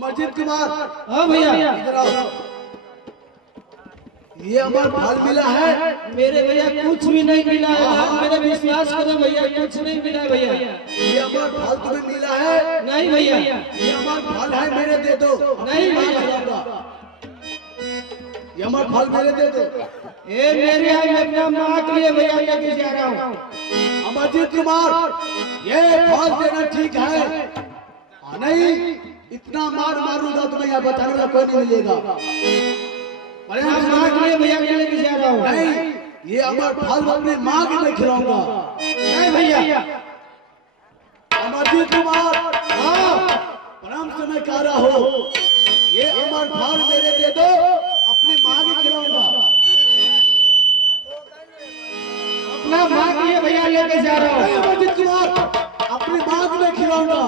अमरजीत कुमार। हाँ भैया, इधर आओ। ये अमर फल मिला है? मेरे भैया कुछ भी नहीं मिला है। मेरे विश्वास करो भैया, कुछ नहीं मिला भैया। ये अमर फल तुम्हें मिला है? नहीं भैया। ये अमर फल है, मेरे दे दो। नहीं भैया। ये अमर फल मेरे दे दो। ये मेरे मैं अपना माँ के लिए भैया लेके जा रहा हूँ। अमरजीत कुमार, ये फल देना ठीक है, नहीं इतना मार मारूंगा तुम्हें यहाँ बचाने वाला कोई नहीं मिलेगा। माँ के लिए भैया लेके जा रहा हूँ। नहीं, ये अमर फल अपनी माँ के लिए खिलाऊंगा। नहीं भैया। अमरजीत कुमार, हाँ परम समय कह रहा हो, ये अमर फल मेरे दे दो, अपनी माँ के खिलाऊंगा। अपना माँ के लिए भैया लेके जा रहा हूँ। अमरजीत कुमार, अपनी माँ के लिए खिलाऊंगा।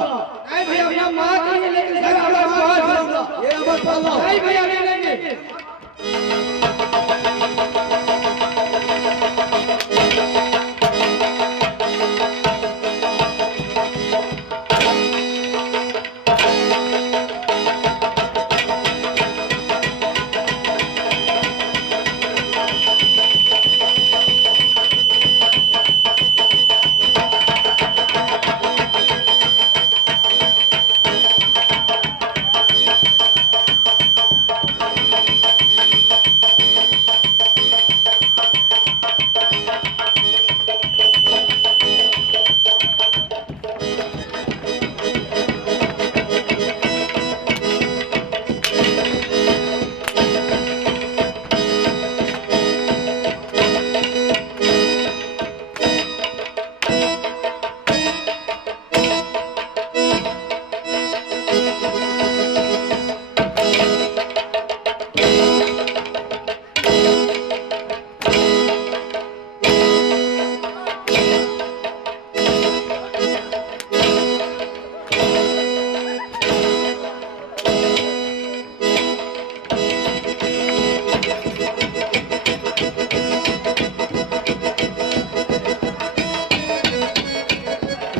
नहीं भैया, अपना माँ के लिए लेके जा रहा हूँ। ये अमर फल नहीं भैया, ले लेंगे।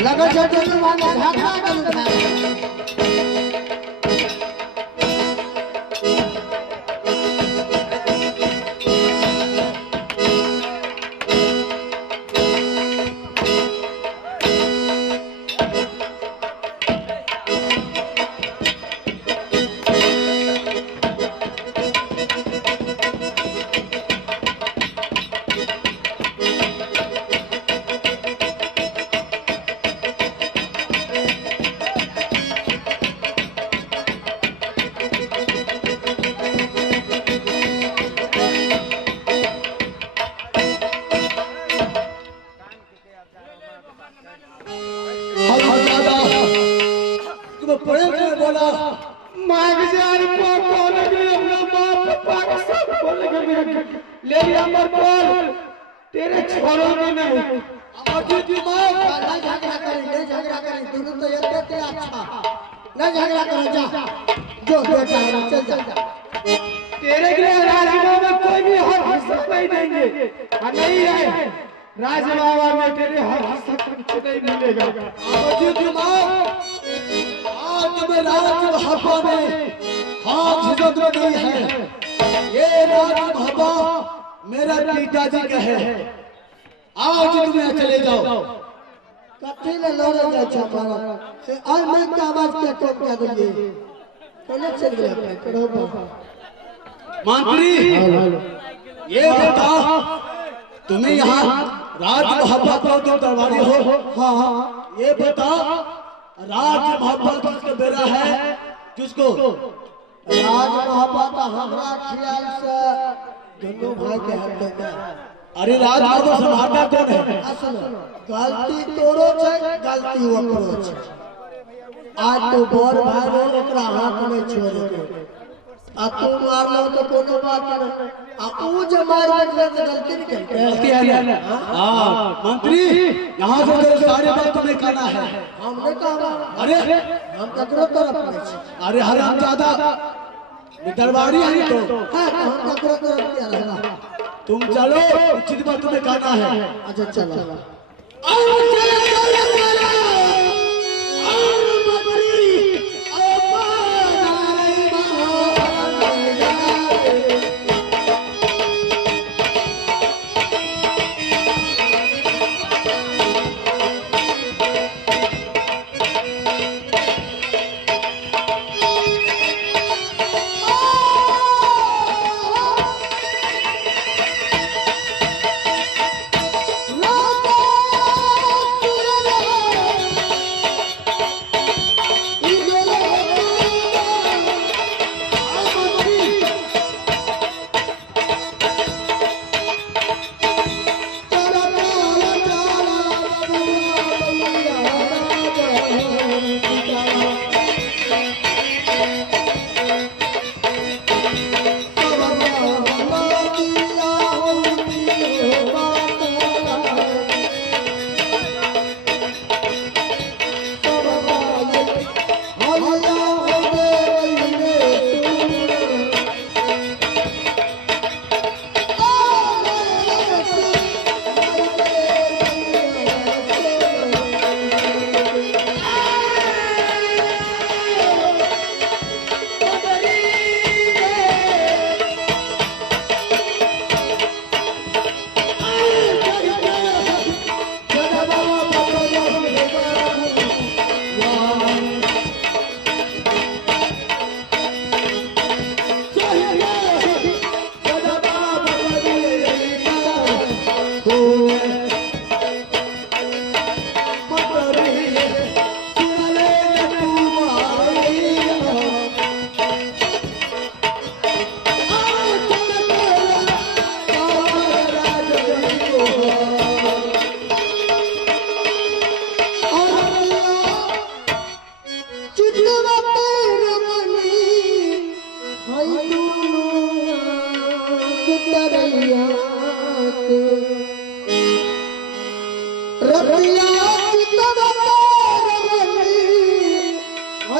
लगा छोटे वाले घाटा का लुटा तेरे छोरों ने नहीं। अमरजीत कुमार, ना झगड़ा करें, नहीं झगड़ा करें, दोनों तो एक बेटे अच्छा, ना झगड़ा करो, जा जो बेटा है चल जा। तेरे के लिए राजमावा में कोई भी हर हिस्सा नहीं देंगे, और नहीं रहे राजमावा में तेरे हर हिस्सा तुमको नहीं मिलेगा। अमरजीत कुमार, आज तुम्हें राजमहल में हाथ इज्जत नहीं है। ये राजमहल मेरा पिताजी का है। आज तुम्हें चले जाओ। कथी ले लौड़े जा छपारा से आज मैं का आवाज के टोक के दिए पहले चल गया करो मंत्री, ये बता तुम्हें यहाँ राजमहल को तो दरबारी हो। हाँ, ये बता राजमहल किसका बेरा है? किसको? राजमहल हमरा ख्याल से दोनों भाई के हाथ में। अरे राजमहल संभालना कौन है? असल गलती तोरो छै, गलती ओकरो छै। आज तो बड़ भाई रो ओकरा हाथ में छोड़ दे, आ तू मारलो तो कोनो बात नहीं, आ ऊ जे मार बैठले तो गलती नहीं करके। हाँ मंत्री, यहाँ से तो सारे बात तुम्हें करना है। हमने कहा अरे हम ककरो तरफ नहीं छी। अरे हरामजादा, दरबारी है तो हां हम ककरो तरफ क्या रहना। तुम चलो, उचित बात तुम्हें कहना है। अच्छा चलो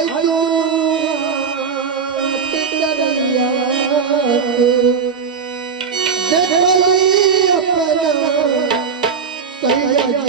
हाय टिकरिया देखली अपना सैया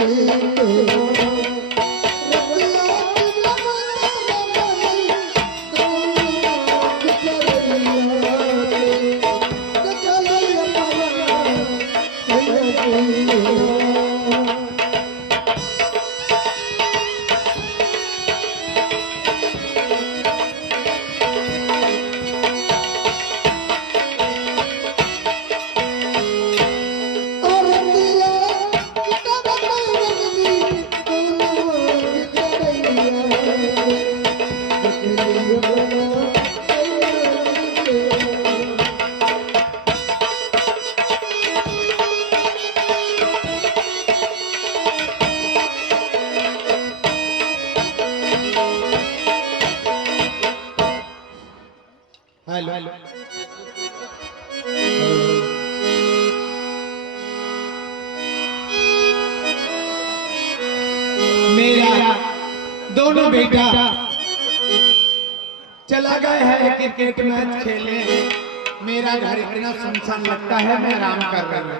मेरा दोनों बेटा चला गया है क्रिकेट मैच खेलने। मेरा घर इतना सुनसान लगता है, मैं आराम कर रहा हूँ।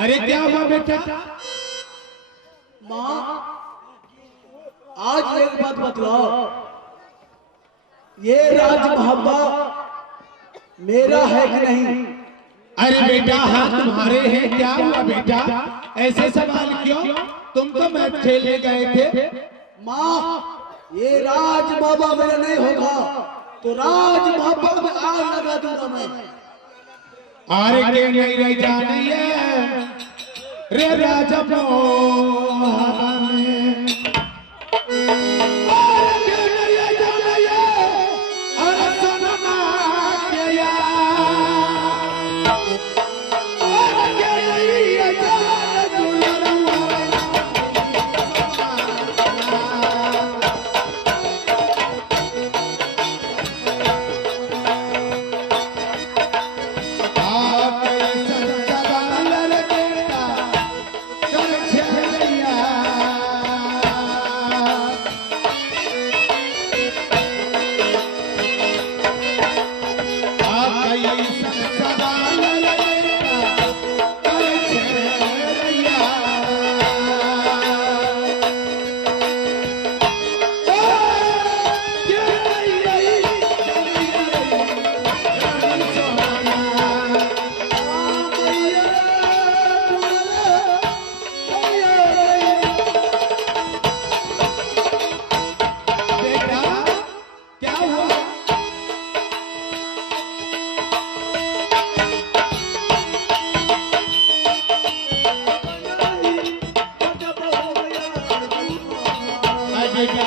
अरे क्या हुआ बेटा? माँ आज एक बात बतलाओ, ये राज मोहब्बा मेरा है कि नहीं? अरे बेटा हाँ तुम्हारे हैं। क्या हुआ बेटा? ऐसे सवाल क्यों? तुम तो मैच खेलने गए थे। माँ ये राज बाबा मेरा नहीं होगा तो राज मोहब्बा में आग लगा दूंगा मैं। अरे के नहीं रह जाने रे राजा मोहब्बा में। अरे के नहीं रह जाने अरे सनमा के यार। अरे के नहीं रह जाने दुलरुआ।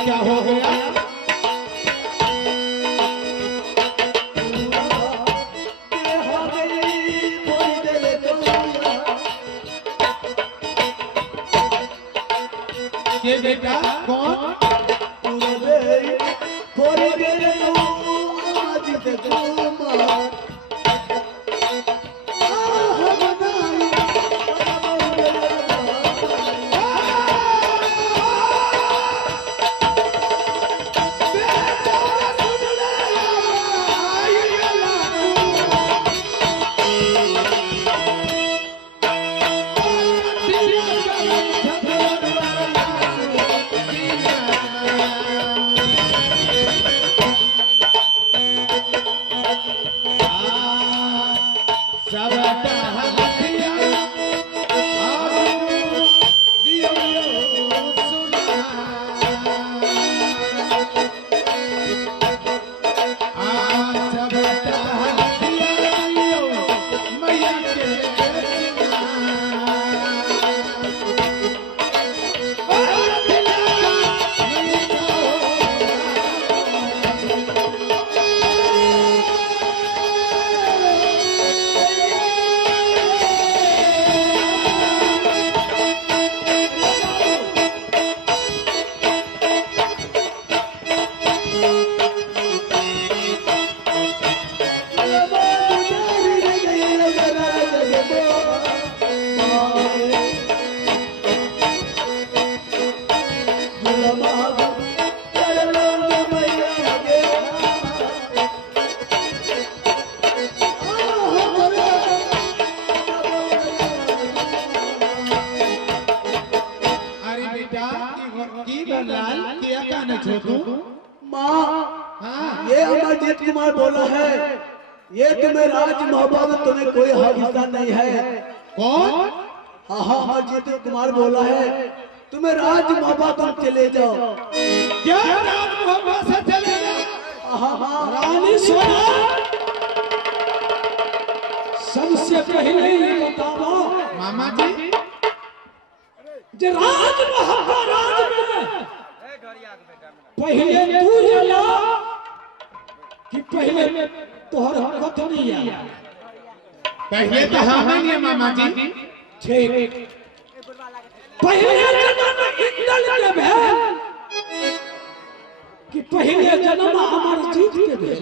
क्या हो गया? ये बेटा कौन? की बलाल क्या कहना छोटू माँ हाँ ये अमरजीत कुमार बोला है, ये तुम्हें राज मोहब्बत में तुम्हें कोई हक हिस्सा नहीं है। कौन हाँ हाँ अमरजीत कुमार बोला है तुम्हें राज मोहब्बत तुम चले जाओ। क्या राज मोहब्बत से चले जाओ हाँ हाँ रानी सोना, सबसे पहले ये बताओ मामा जी जे राज मोहब्बत राज में पहले तू जला कि पहले तोहर हरकत नहीं है? पहले तो हमें ये मामा जी ठीक, पहले जन्म इंदल के भेल कि पहले जन्म अमरजीत के भेल?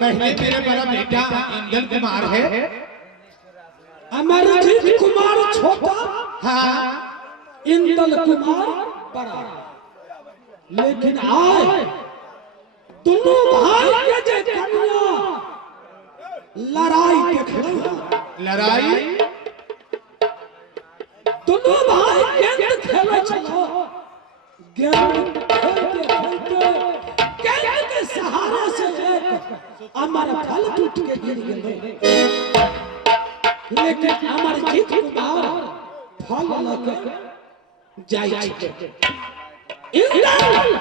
पहले तेरे बड़ा बेटा इंदल कुमार है। अमरजीत कुमार छोटा, हाँ इंदल कुमार बड़ा। लेकिन आए दोनों भाई के जे कन्या लड़ाई देख लड़ाई दोनों भाई गेंद खेले चलो, गेंद खेलते गेंद के सहारे से अमर फल टूट के गिर गए। लेकिन अमरजीत कुमार फल लेके जाई छे, इंदल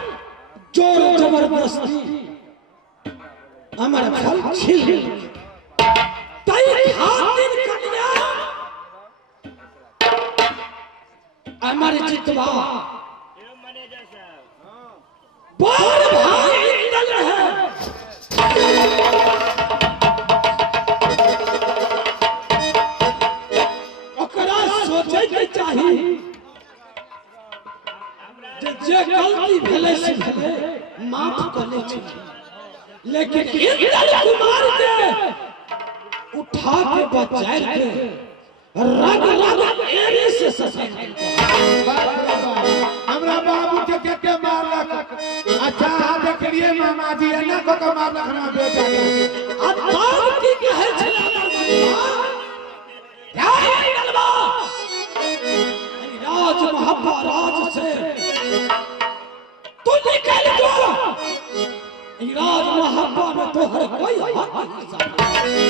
जोर जबरदस्ती अमर फल छीन तई खातिर कन्या अमरजीतवा बड़ भाई इंदल है। ओकरा सोचे के चाही जे गलती भेले से भेले माफ कर ले छी, लेकिन इंदल कुमार के उठा के बचाए के रग रग एड़ी से ससा हमरा बाबू के मारलक। अच्छा देख लिए मामा जी ना को मारलक हमरा बेटा के। अब की कहे छला क्या इंदलवा राज मोहब्बत राज से तू निकल जो, राज मोहब्बत में तो हर कोई हक